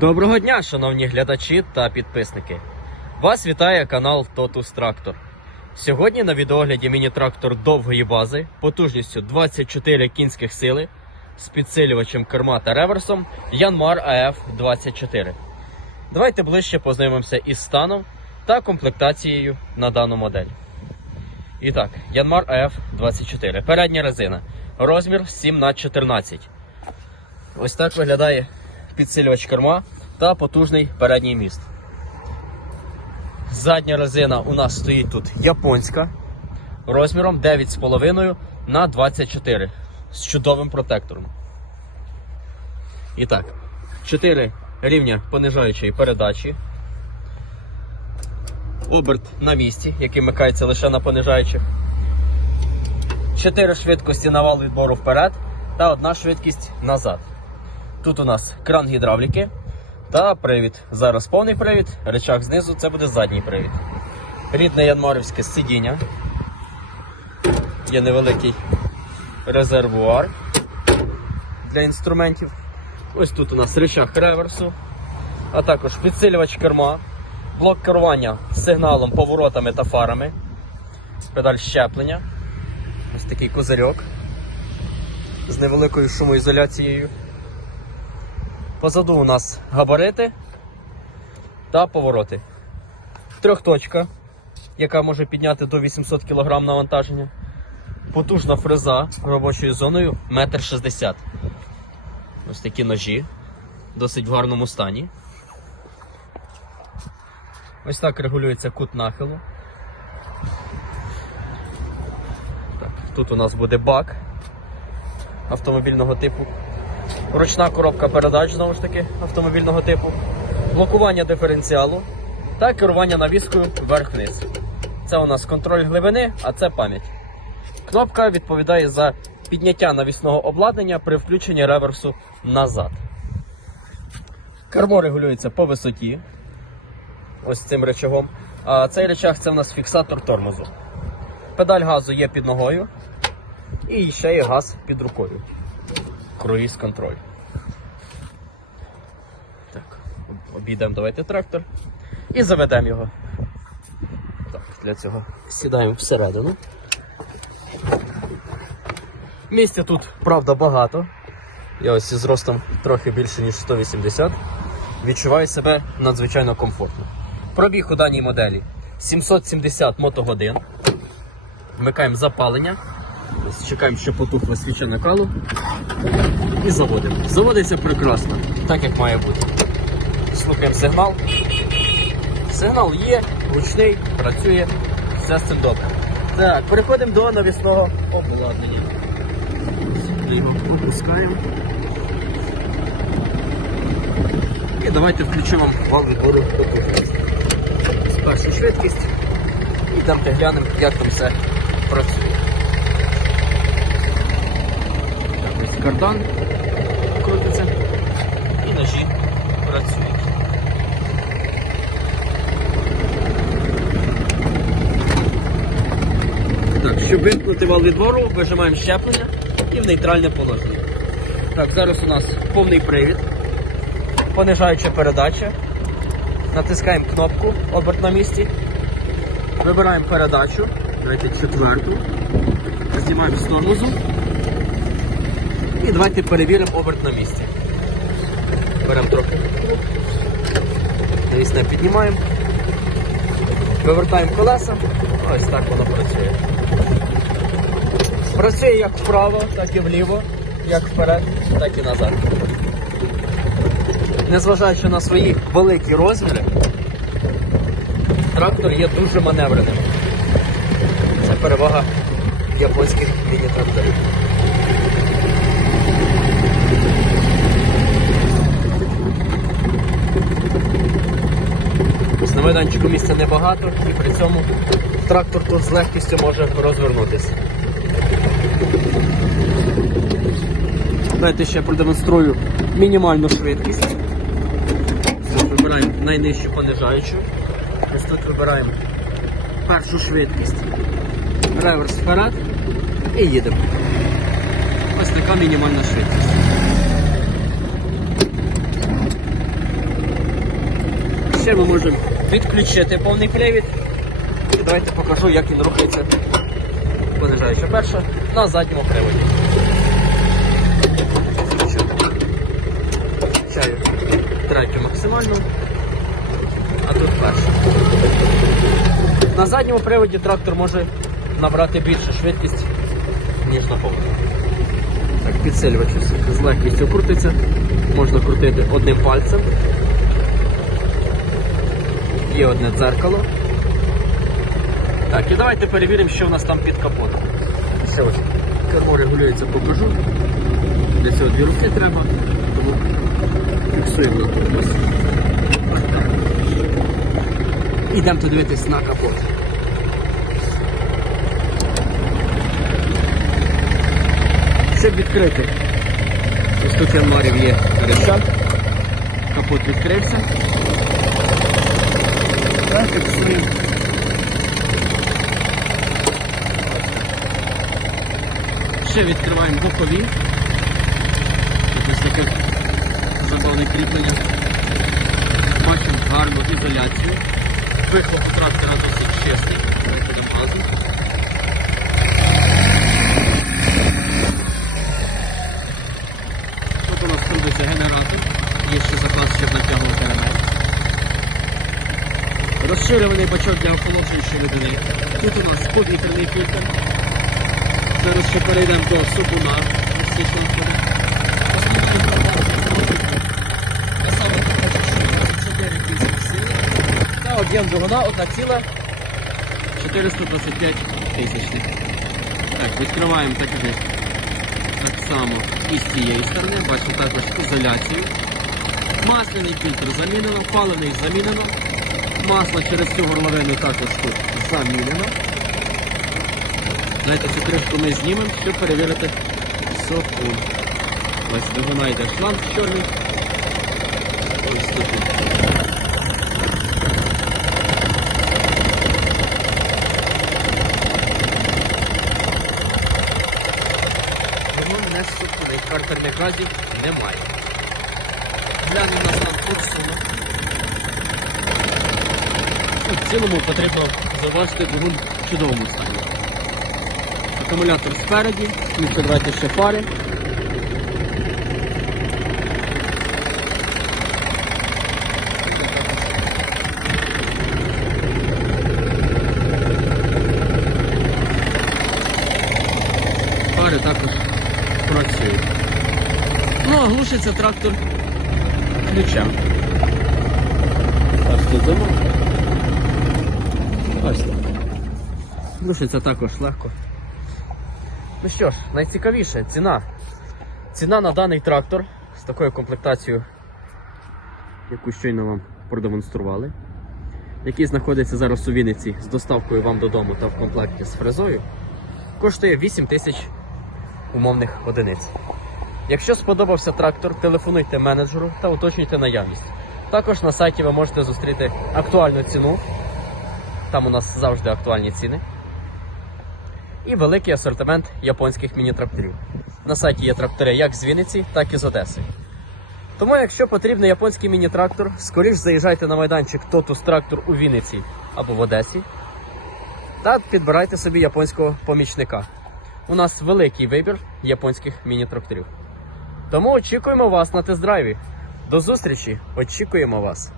Доброго дня, шановні глядачі та підписники. Вас вітає канал Totus Tractor. Сьогодні на відеогляді міні-трактор довгої бази потужністю 24 кінських сили з підсилювачем керма та реверсом Yanmar AF24. Давайте ближче познайомимося із станом та комплектацією на дану модель. І так, Yanmar AF24. Передня резина. Розмір 7х14. Ось так виглядає підсилювач керма та потужний передній міст. Задня резина у нас стоїть тут японська розміром 9,5 на 24 з чудовим протектором. І так, 4 рівня понижаючої передачі. Оберт на місці, який вмикається лише на понижаючих. 4 швидкості на вал відбору вперед та одна швидкість назад. Тут у нас кран гідравліки та привід. Зараз повний привід, речах знизу це буде задній привід. Рідне янмарівське сидіння. Є невеликий резервуар для інструментів. Ось тут у нас речах реверсу, а також підсилювач керма, блок керування з сигналом, поворотами та фарами, педаль щеплення. Ось такий козирьок з невеликою шумоізоляцією. Позаду у нас габарити та повороти. Трьохточка, яка може підняти до 800 кг навантаження. Потужна фреза робочою зоною 1,60 м. Ось такі ножі, досить в гарному стані. Ось так регулюється кут нахилу. Так, тут у нас буде бак автомобільного типу. Ручна коробка передач, знову ж таки, автомобільного типу, блокування диференціалу та керування навіскою вверх-вниз. Це у нас контроль глибини, а це пам'ять. Кнопка відповідає за підняття навісного обладнання при включенні реверсу назад. Кермо регулюється по висоті. Ось цим речагом. А цей речаг це у нас фіксатор тормозу. Педаль газу є під ногою. І ще є газ під рукою круїз контроль. Так, обійдемо давайте трактор і заведемо його. Так, для цього сідаємо всередину. Місця тут, правда, багато. Я ось із зростом трохи більше, ніж 180. Відчуваю себе надзвичайно комфортно. Пробіг у даній моделі 770 мотогодин. Вмикаємо запалення. Чекаємо, що потухла свіча накалу. І заводимо. Заводиться прекрасно, так як має бути. Слухаємо сигнал. Сигнал є, гучний, працює, все з цим добре. Так, переходимо до навісного обладнання. Його опускаємо. І давайте включимо вал відбору потужності. Першу швидкість. І дамте глянемо, як там все працює. Так, кардан крутиться і ножі працюють. Так, щоб вимкнути вал відбору, вижимаємо щеплення і в нейтральне положення. Так, зараз у нас повний привід, понижаюча передача. Натискаємо кнопку оберт на місці. Вибираємо передачу, давайте четверту. Знімаємо з тормозу. І давайте перевіримо оберт на місці. Беремо трохи. Навісне піднімаємо. Вивертаємо колеса. Ось так воно працює. Працює як вправо, так і вліво, як вперед, так і назад. Незважаючи на свої великі розміри, трактор є дуже маневреним. Це перевага японських міні-тракторів. Майданчику місця небагато і при цьому трактор тут з легкістю може розвернутися. Давайте ще продемонструю мінімальну швидкість. Тут вибираємо найнижчу понижаючу. Ось тут вибираємо першу швидкість. Реверс вперед і їдемо. Ось така мінімальна швидкість. Ще ми можемо відключити повний привід. Давайте покажу, як він рухається. Понижаючи перше на задньому приводі. Включаю третю максимальну, а тут першу. На задньому приводі трактор може набрати більшу швидкість, ніж на повному. Так, підсилювач з легкістю крутиться. Можна крутити одним пальцем. Є одне дзеркало. Так, і давайте перевіримо, що в нас там під капотом. Все ось. Кермо регулюється, покажу. Для цього дві руки треба, тому фіксуємо. Ось. Ідемо подивитись на капот. Щоб відкрити. Ось тут январів є речак. Капот відкрився. Так, фіксуємо. Ще відкриваємо бокові. Ось таке забавне кріплення. Бачимо гарну ізоляцію. Вихлоп трактора досить чистий. Виходимо газу. Тут у нас крутиться генератор. Є ще заклад, щоб натягувати ремень. Розширюваний бачок для охолоджуючої людини. Тут у нас повітряний фільтр. Зараз ще перейдемо до супуна. Пластичного входу. Та об'єм двигуна 1,425 тисячних. Так, відкриваємо так, же, так само і з цієї сторони. Бачимо також ізоляцію. Масляний фільтр замінено, паливний замінено. Масло через цю горловину також тут замінено. Знаєте, цю кришку ми знімемо, щоб перевірити сопун. Ось двигуна йде шланг чорний. Ось тут. Двигун не сопуний, картерних газів немає. Глянемо на стан форсуну. В цілому потрібно зауважити двигун в чудовому стані. Акумулятор спереді, відкривайте ще фари. Фари також працюють. Ну, а глушиться трактор. Ось тут замок. Ось так. Глушиться також легко. Ну що ж, найцікавіше ціна. Ціна на даний трактор з такою комплектацією, яку щойно вам продемонстрували, який знаходиться зараз у Вінниці з доставкою вам додому та в комплекті з фрезою, коштує 8 тисяч умовних одиниць. Якщо сподобався трактор, телефонуйте менеджеру та уточнюйте наявність. Також на сайті ви можете зустріти актуальну ціну. Там у нас завжди актуальні ціни і великий асортимент японських міні-тракторів. На сайті є трактори як з Вінниці, так і з Одеси. Тому, якщо потрібний японський міні-трактор, скоріш заїжджайте на майданчик Totus Трактор у Вінниці або в Одесі та підбирайте собі японського помічника. У нас великий вибір японських міні-тракторів. Тому очікуємо вас на тест-драйві. До зустрічі! Очікуємо вас!